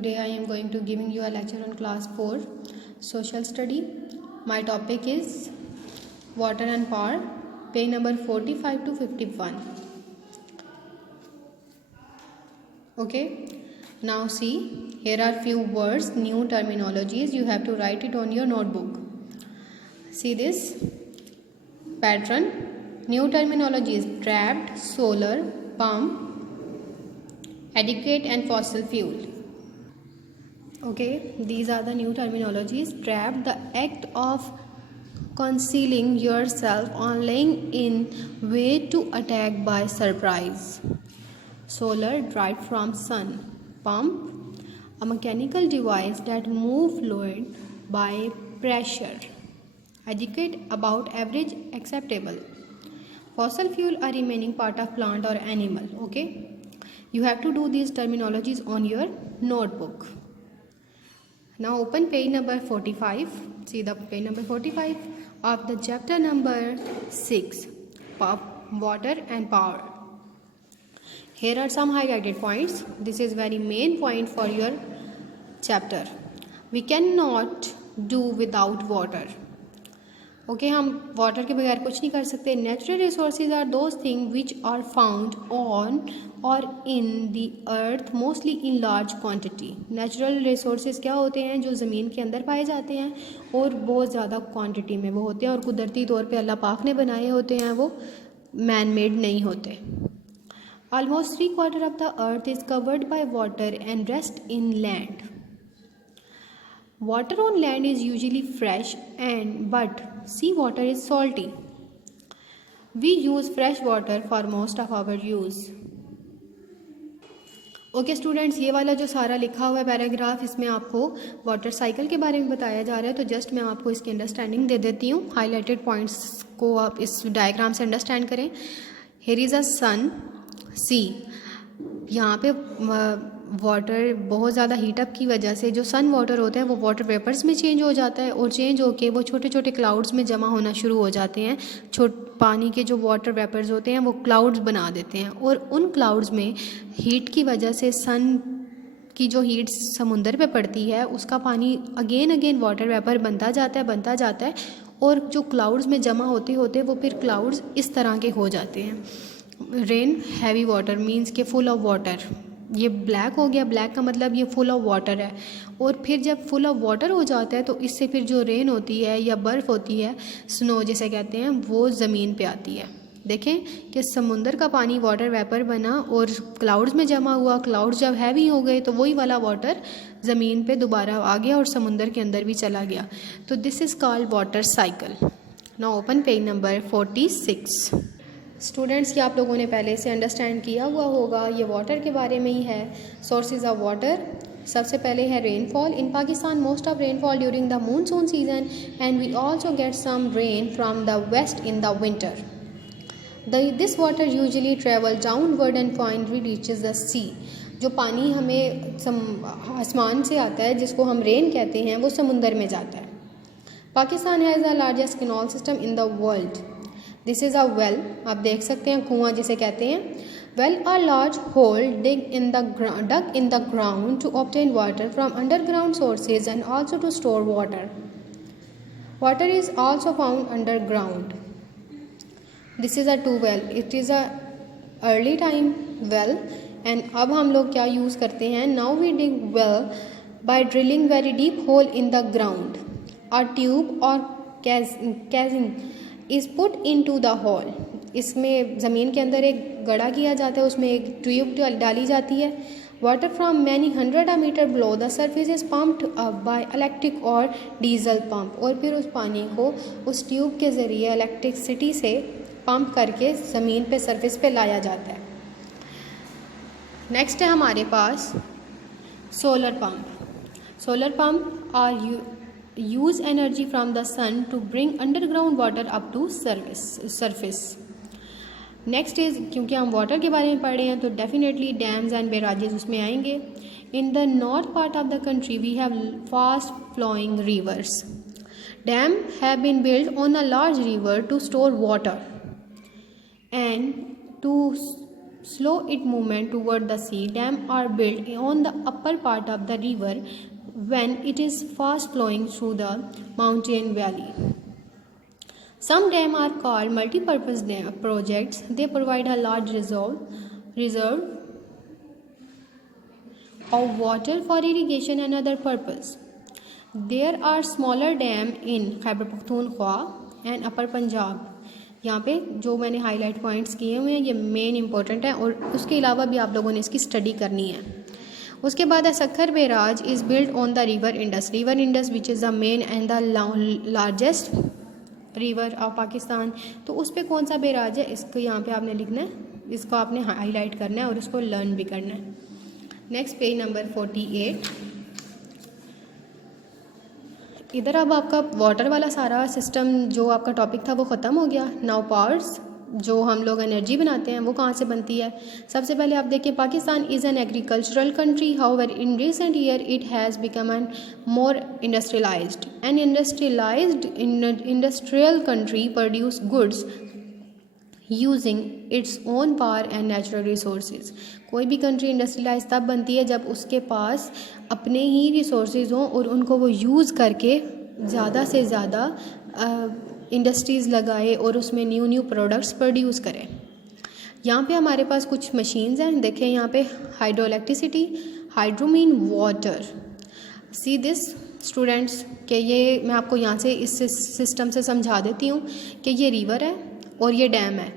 Today I am going to giving you a lecture on class 4 social study. My topic is water and power, page number 45 to 51. Okay, now see, here are few words, new terminologies. You have to write it on your notebook. See this pattern. New terminology is trapped, solar, pump, adequate and fossil fuel. Okay, these are the new terminologies. Trapped, the act of concealing yourself or laying in wait to attack by surprise. Solar, derived from sun. Pump, a mechanical device that moves fluid by pressure. Adequate, about average, acceptable. Fossil fuel, a remaining part of plant or animal. Okay, you have to do these terminologies on your notebook. Now open page number 45. See the page number 45 of the chapter number 6, water and power. Here are some highlighted points. This is very main point for your chapter. We cannot do without water. Okay हम water के बगैर कुछ नहीं कर सकते. Natural resources are those thing which are found on or in the earth mostly in large quantity. Natural resources क्या होते हैं? जो ज़मीन के अंदर पाए जाते हैं और बहुत ज़्यादा क्वांटिटी में वो होते हैं और कुदरती तौर पे अल्लाह पाक ने बनाए होते हैं, वो मैन मेड नहीं होते. Almost 3/4 of the earth is covered by water and rest in land. Water on land is usually fresh but sea water is salty. We use fresh water for most of our use. Okay students, ये वाला जो सारा लिखा हुआ है paragraph, इसमें आपको water cycle के बारे में बताया जा रहा है. तो जस्ट मैं आपको इसकी अंडरस्टैंडिंग दे देती हूँ. हाईलाइटेड पॉइंट्स को आप इस डायग्राम से अंडरस्टैंड करें. हियर इज़ अ सन, सी. यहाँ पे वाटर बहुत ज़्यादा हीटअप की वजह से जो सन वाटर होता है वो वाटर वेपर्स में चेंज हो जाता है और चेंज होके वो छोटे छोटे क्लाउड्स में जमा होना शुरू हो जाते हैं. पानी के जो वाटर वेपर्स होते हैं वो क्लाउड्स बना देते हैं और उन क्लाउड्स में हीट की वजह से सन की जो हीट समुंदर पे पड़ती है उसका पानी अगेन वाटर वेपर बनता जाता है और जो क्लाउड्स में जमा होते होते वो फिर क्लाउड्स इस तरह के हो जाते हैं. रेन हैवी वाटर मीन्स के फुल ऑफ वाटर. ये ब्लैक हो गया, ब्लैक का मतलब ये फुल ऑफ वाटर है. और फिर जब फुल ऑफ वाटर हो जाता है तो इससे फिर जो रेन होती है या बर्फ़ होती है, स्नो जिसे कहते हैं, वो ज़मीन पे आती है. देखें कि समुंदर का पानी वाटर वेपर बना और क्लाउड्स में जमा हुआ. क्लाउड्स जब हैवी हो गए तो वही वाला वाटर ज़मीन पे दोबारा आ गया और समुंदर के अंदर भी चला गया. तो this is called water cycle. Now open page number 46. Students, ये आप लोगों ने पहले से अंडरस्टैंड किया हुआ होगा, ये वाटर के बारे में ही है. सोर्सेज ऑफ वाटर, सबसे पहले है rainfall. In Pakistan most of rainfall during the monsoon season and we also get some rain from the west in the winter. This water usually travel downward and finally reaches the sea. जो पानी हमें आसमान से आता है जिसको हम rain कहते हैं वो समुंदर में जाता है. Pakistan has the largest canal system in the world. This is a well. आप देख सकते हैं कुआं जिसे कहते हैं. Well a large whole dug in the ground to obtain water from underground sources and also to store water. Water is also found underground. This is a tube well. It is a early time well and अब हम लोग क्या use करते हैं? Now we dig well by drilling very deep hole in the ground. A tube or casing is put into the hole. इसमें ज़मीन के अंदर एक गड्ढा किया जाता है, उसमें एक ट्यूब डाली जाती है. Water from many 100 metre below the surface is pumped up by electric और डीजल पंप. और फिर उस पानी को उस ट्यूब के ज़रिए इलेक्ट्रिसिटी से पंप करके ज़मीन पे सरफेस पे लाया जाता है. नेक्स्ट है हमारे पास solar pump. Solar pump are use energy from the sun to bring underground water up to surface. Next is, क्योंकि हम वाटर के बारे में पढ़ रहे हैं तो डेफिनेटली डैम्स एंड बैराजेस उसमें आएंगे. In the north part of the country we have fast flowing rivers. Dam have been build on a large river to store water and to slow its movement toward the sea. Dams are built on the upper part of the river when it is fast flowing through the mountain valley. Some dams are called multi-purpose projects. They provide a large reserve of water for irrigation and other purpose. There are smaller dams in Khyber Pakhtunkhwa and Upper Punjab. यहाँ पे जो मैंने highlight points किए हुए हैं ये main important है और उसके अलावा भी आप लोगों ने इसकी स्टडी करनी है. उसके बाद है Sukkur barrage is build on the river Indus. River Indus which is the main and the largest river of Pakistan. तो उस पर कौन सा बैराज है इसको यहाँ पे आपने लिखना है, इसको आपने हाईलाइट करना है और उसको लर्न भी करना है. Next page number 48. इधर अब आपका वाटर वाला सारा सिस्टम जो आपका टॉपिक था वो ख़त्म हो गया. नाउ पावर्स, जो हम लोग एनर्जी बनाते हैं वो कहाँ से बनती है. सबसे पहले आप देखिए Pakistan is an agricultural country. However in recent year it has become an more industrialised. An industrial country produce goods using its own power and natural resources. कोई भी कंट्री इंडस्ट्रियलाइज तब बनती है जब उसके पास अपने ही रिसोर्सेज हों और उनको वो यूज़ करके ज़्यादा से ज़्यादा इंडस्ट्रीज़ लगाए और उसमें न्यू न्यू प्रोडक्ट्स प्रोड्यूस करें. यहाँ पे हमारे पास कुछ मशीन्स हैं. देखें यहाँ पे hydro electricity, hydro mean water. See this students कि ये मैं आपको यहाँ से इस सिस्टम से समझा देती हूँ कि ये रिवर है और ये डैम है.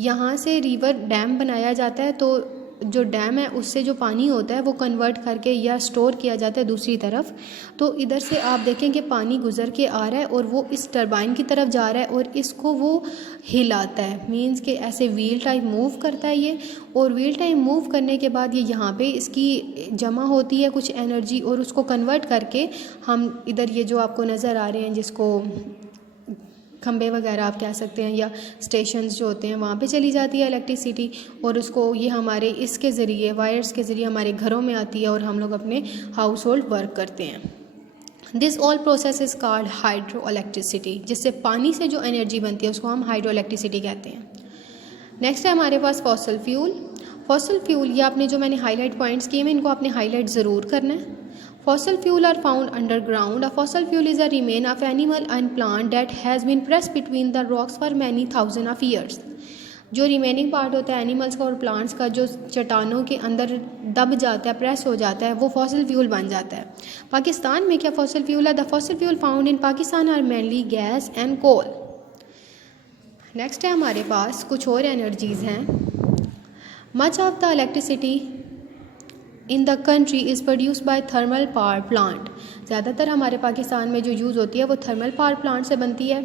यहाँ से रिवर डैम बनाया जाता है तो जो डैम है उससे जो पानी होता है वो कन्वर्ट करके या स्टोर किया जाता है दूसरी तरफ. तो इधर से आप देखें कि पानी गुजर के आ रहा है और वो इस टरबाइन की तरफ जा रहा है और इसको वो हिलाता है. मींस कि ऐसे व्हील टाइप मूव करता है ये, और व्हील टाइप मूव करने के बाद ये यहाँ पे इसकी जमा होती है कुछ एनर्जी और उसको कन्वर्ट करके हम इधर ये जो आपको नज़र आ रहे हैं जिसको खंबे वगैरह आप कह सकते हैं या स्टेशंस जो होते हैं वहाँ पे चली जाती है इलेक्ट्रिसिटी और उसको ये हमारे इसके ज़रिए वायर्स के ज़रिए हमारे घरों में आती है और हम लोग अपने हाउस होल्ड वर्क करते हैं. This all process is called hydro electricity. जिससे पानी से जो एनर्जी बनती है उसको हम हाइड्रो इलेक्ट्रिसिटी कहते हैं. नेक्स्ट है हमारे पास फॉसल फ्यूल. फॉसल फ्यूल ये आपने जो मैंने हाईलाइट पॉइंट्स किए हैं इनको आपने हाईलाइट ज़रूर करना है. Fossil fuel are found underground. A fossil fuel is a remain of animal and plant that has been pressed between the rocks for many thousands of years. जो रिमेनिंग पार्ट होता है एनिमल्स का और plants का जो चट्टानों के अंदर दब जाता है, प्रेस हो जाता है, वो फॉसिल फ्यूल बन जाता है. पाकिस्तान में क्या फॉसिल फ्यूल है? The fossil fuel found in Pakistan are mainly gas and coal. Next है हमारे पास कुछ और एनर्जीज़ हैं. Much of the electricity in the country is produce by thermal power plant. ज़्यादातर हमारे पाकिस्तान में जो यूज़ होती है वो थर्मल पावर प्लांट से बनती है.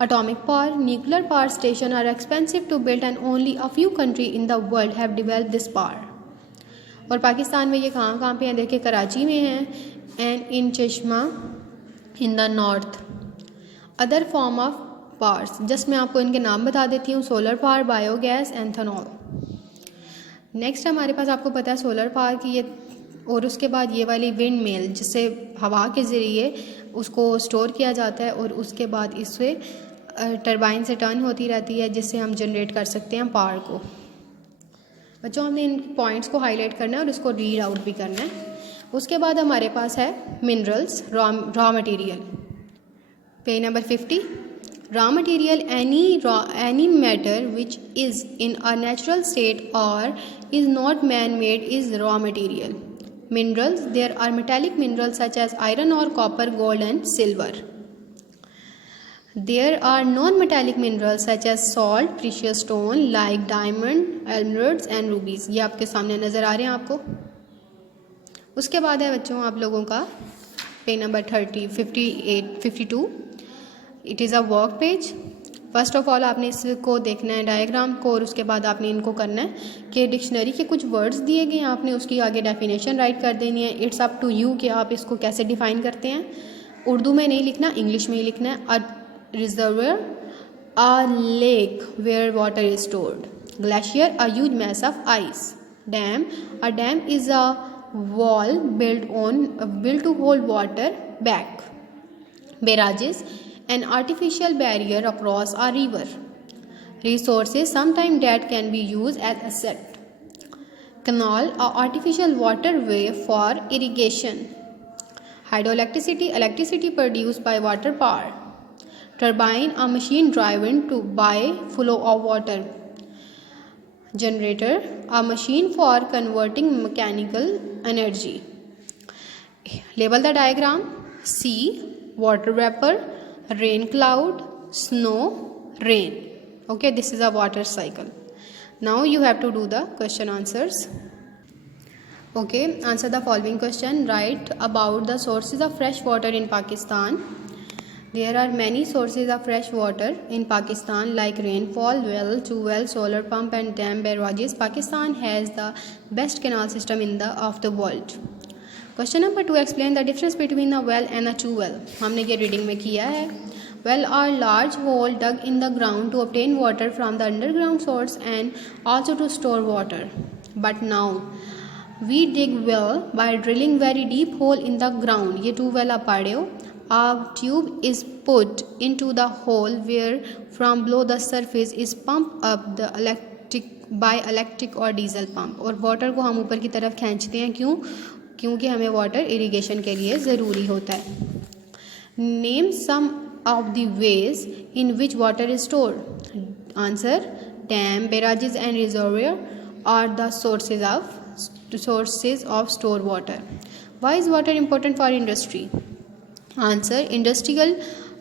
Atomic power, nuclear power station are expensive to build and only a few country in the world have developed this power. और पाकिस्तान में ये कहाँ पे हैं? देखिए कराची में हैं एंड इन चश्मा इन the north. Other form of powers just मैं आपको इनके नाम बता देती हूँ. Solar power, biogas, ethanol. Next हमारे पास आपको पता है सोलर पावर की ये, और उसके बाद ये वाली विंड मिल जिससे हवा के ज़रिए उसको स्टोर किया जाता है और उसके बाद इससे टरबाइन से टर्न होती रहती है जिससे हम जनरेट कर सकते हैं पावर को. बच्चों हमने इन पॉइंट्स को हाईलाइट करना है और इसको रीड आउट भी करना है. उसके बाद हमारे पास है minerals, raw material. Page number 50. Raw material, any matter which is in a natural state or is not man-made is raw material. Minerals, there are metallic minerals such as iron ore, copper, gold and silver. There are non-metallic minerals such as salt, precious stone like diamond, emeralds and rubies. ये आपके सामने नज़र आ रहे हैं आपको. उसके बाद है बच्चों आप लोगों का page number 52. It is a work page. First of all आपने इसको देखना है डायग्राम को और उसके बाद आपने इनको करना है कि डिक्शनरी के कुछ वर्ड्स दिए गए हैं, आपने उसकी आगे डेफिनेशन राइट कर देनी है. इट्स अप टू यू कि आप इसको कैसे डिफ़ाइन करते हैं. उर्दू में नहीं लिखना, इंग्लिश में ही लिखना है. A reservoir, a lake where water is stored. Glacier, a huge mass of ice. Dam, a dam is a wall built to hold water back. Barrages, an artificial barrier across a river. Resources, sometimes that can be used as asset. Canal, a artificial waterway for irrigation. Hydroelectricity, electricity produced by water power. Turbine, a machine driven by flow of water. Generator, a machine for converting mechanical energy. Label the diagram. Sea, water vapor, rain cloud, snow, rain. Okay, this is a water cycle. Now you have to do the question answers. Okay, answer the following question. Write about the sources of fresh water in Pakistan. There are many sources of fresh water in Pakistan like rainfall, well, tube, solar pump and dam barrages. Pakistan has the best canal system of the world. Question number 2, explain the difference between a well and a tube well. हमने ये reading में किया है. Well are large hole dug in the ground to obtain water from the underground source and also to store water. But now we dig well by drilling very deep hole in the ground. ये tube well आप पढ़े हो. A tube is put into the hole where from below the surface is pumped up the electric or diesel pump. और water को हम ऊपर की तरफ खींचते हैं. क्यों? क्योंकि हमें वाटर इरिगेशन के लिए ज़रूरी होता है. Name some of the ways in which water is stored. Answer, dam, barrages and reservoir are the sources of stored water. Why is water important for industry? Answer, industrial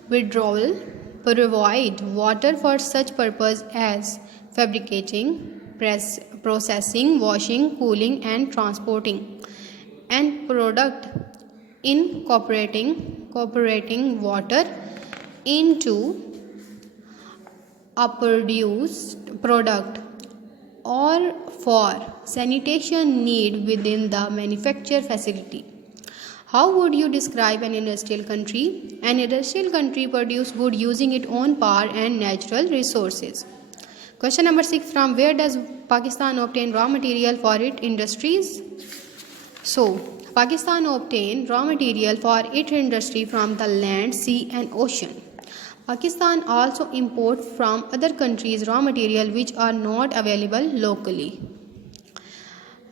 withdrawal provide water for such purpose as fabricating, processing, washing, cooling and transporting. And product incorporating water into a produced product or for sanitation need within the manufacture facility. How would you describe an industrial country? An industrial country produces good using its own power and natural resources. Question number 6, from where does Pakistan obtain raw material for its industries? So, Pakistan obtains raw material for its industry from the land, sea and ocean. Pakistan also imports from other countries raw material which are not available locally.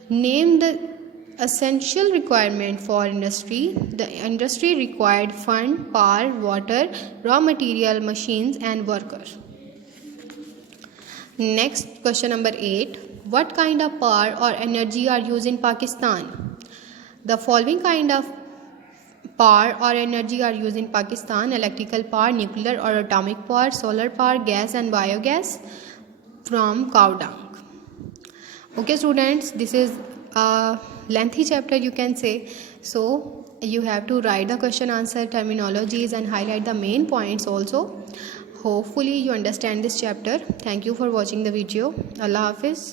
Name the essential requirement for industry. The industry required fund, power, water, raw material, machines and workers. Next, question number 8. What kind of power or energy are used in Pakistan? The following kind of power or energy are used in Pakistan: electrical power, nuclear or atomic power, solar power, gas and biogas from cow dung. Okay students, this is a lengthy chapter you can say, so you have to write the question answer terminologies and highlight the main points also. Hopefully you understand this chapter. Thank you for watching the video. Allah Hafiz.